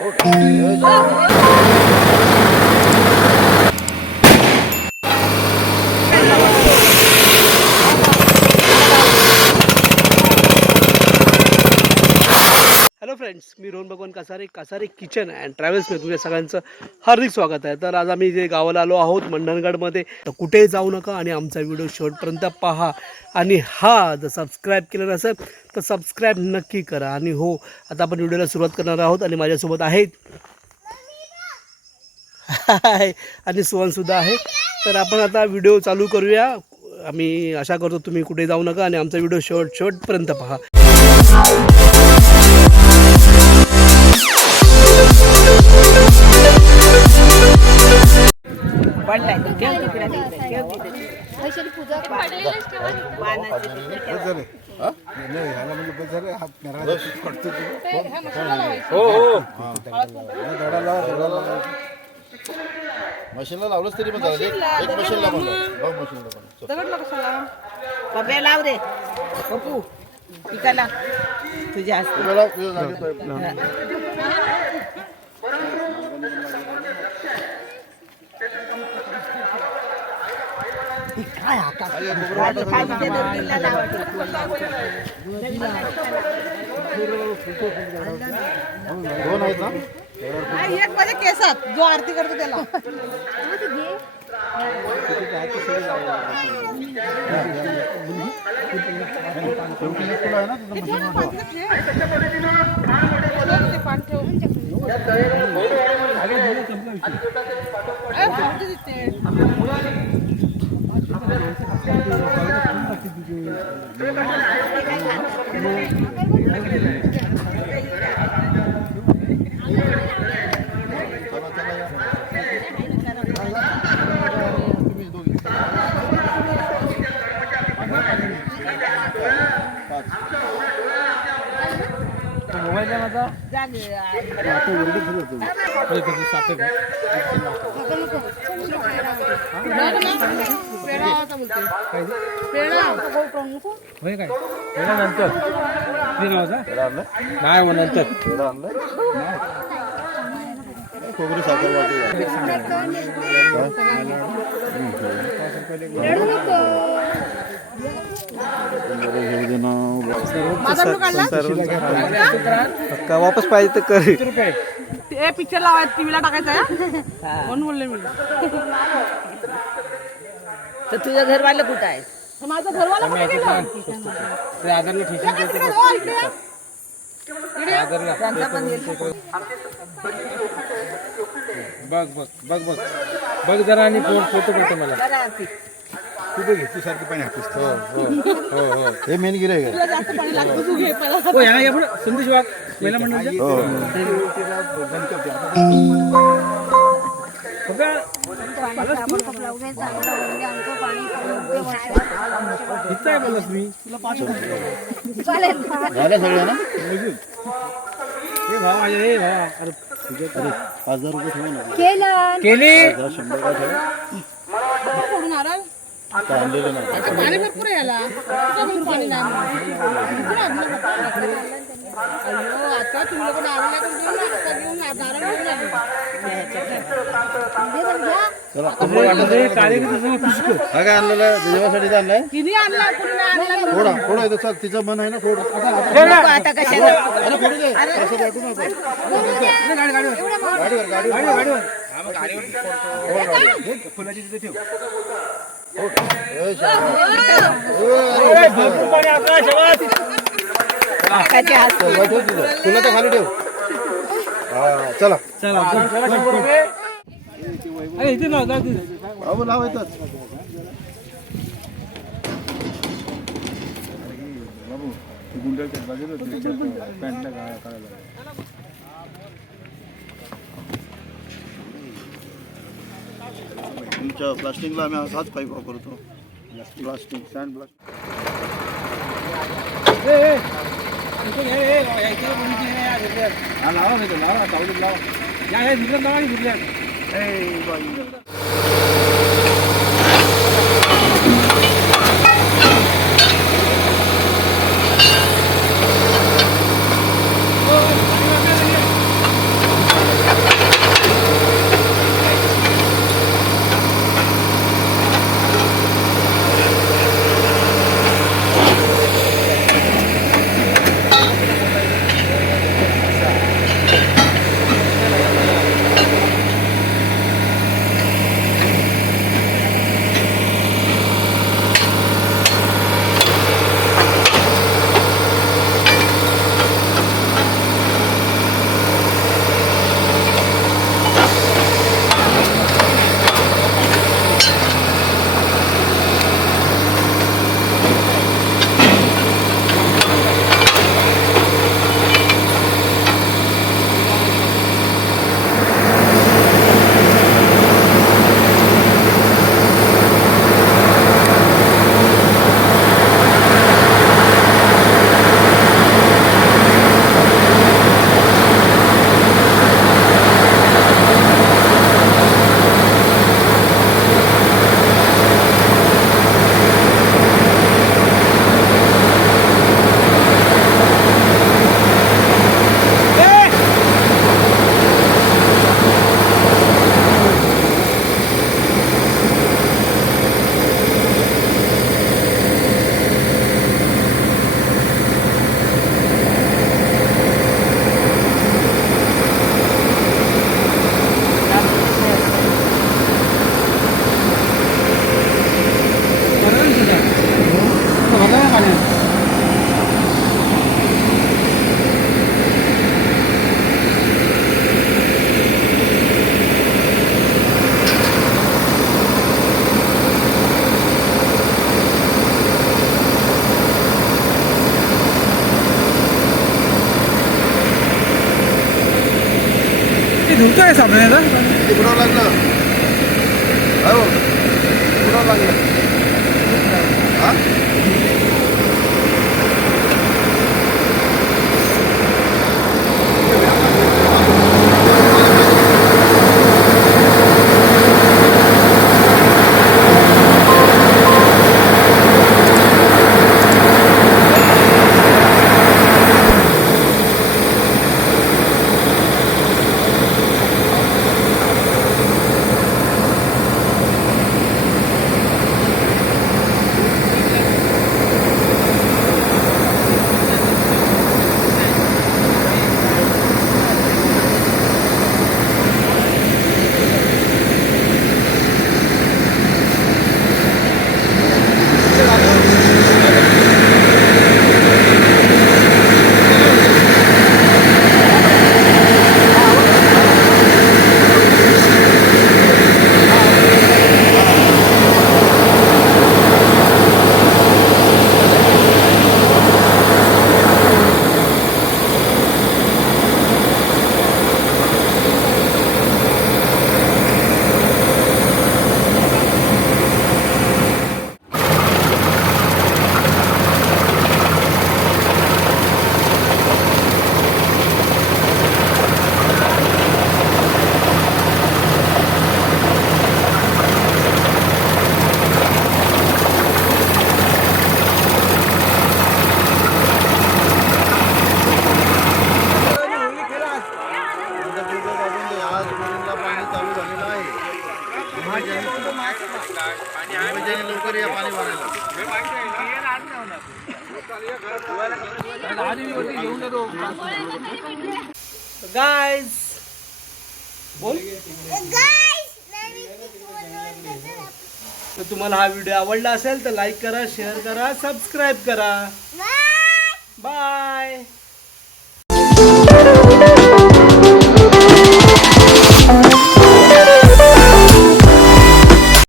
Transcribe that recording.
哎。फ्रेंड्स मी रोहन भगवान Kasare Kasare kitchen and ट्रॅव्हल्समध्ये तुमच्या सगळ्यांचं हार्दिक स्वागत आहे. तर आज आम्ही जे गावाला आलो आहोत मंडणगडमध्ये तर कुठेही जाऊ नका आणि आमचा व्हिडिओ शेवटपर्यंत पहा. आणि हा जर सबस्क्राईब केलं नसेल तर सबस्क्राईब नक्की करा. आणि हो आता आपण व्हिडिओला सुरुवात करणार आहोत आणि माझ्यासोबत आहेत. आणि सुवनसुद्धा आहे. तर आपण आता व्हिडिओ चालू करूया. आम्ही आशा करतो तुम्ही कुठे जाऊ नका आणि आमचा व्हिडिओ शेवट शेवटपर्यंत पहा. मशीनला लावलंच तरी पण चालेल. एक मशीनला पण लाव. मशीनला पण. लाव? रे. पप्पू पिकाला तुझ्या हस्ते तुला लाव, तुझ्या जागेत लाव. खाली खाली दोरीला लावायचं. दोन आहेत ना? एक मध्ये केसात. जो आरती करतो त्याला. तुला आहे ना तिथं मशीन खोबरी साखर वाटू का वापस पाहिजे तर कर. ते पिक्चर लावायचं टीव्हीला टाकायचं म्हणून बोलले मी? तर तुझं घरवालं कुठं आहे? माझं घरवाला कुठे गेलं? हो. बघ बघ बघ. बघ बघ. जरा आणि फोन फोटो करतो मला तू सारखी पाणी हापूस हो हो हो हो. हे मेन गिरे आहे. तुला जास्त पाणी लागतं तू घे पहिला. हो ह्या या पुढं. संदेश वाघ इथं आहे मी. झालं सगळं ना? हे भावा माझे हे भावा. अरे पाच हजार रुपये ठेवा ना. केली. शंभर का ठेवा. नाही. पाणी भरपूर आहे याला. कुठं भरपूर पाणी नाही कुठं आणलं? अय्यो, आता तुम्ही लोक घेऊन घेऊन घेऊन हा काय आणलेलं देवासाठी आणलाय? आणला? कुणी नाही आणला? फोडा फोडा इथं चल. तिचं मन आहे ना फोड. आता नको आता कशाला? अरे फोडू दे. असं वाटू नको गाडीवर गाडीवर. फुलाची तिथे ठेव ए, शाबास. पाणी आपला शबास त्याचे हात चल, ठेव तिथं. फुलं तर खाली ठेव हा चला चला चला शंभर रुपये अरे इथे नाव जाऊ तिथे बाबू लावायचंच बाबू तू गुंडल पॅन्टला काढायला तुमच्या प्लास्टिकला आम्ही असाच पाईप वापरतो प्लास्टिक सँड प्लास्टिक हा लावा लावा चावलीत आहे सामने ना दुसऱ्या लावा लागलं? हो. तिकडं लागलं? हा? लवकर या पाणी भरायला गायज बोल. तर तुम्हाला हा व्हिडिओ आवडला असेल तर लाईक करा शेअर करा सबस्क्राईब करा. बाय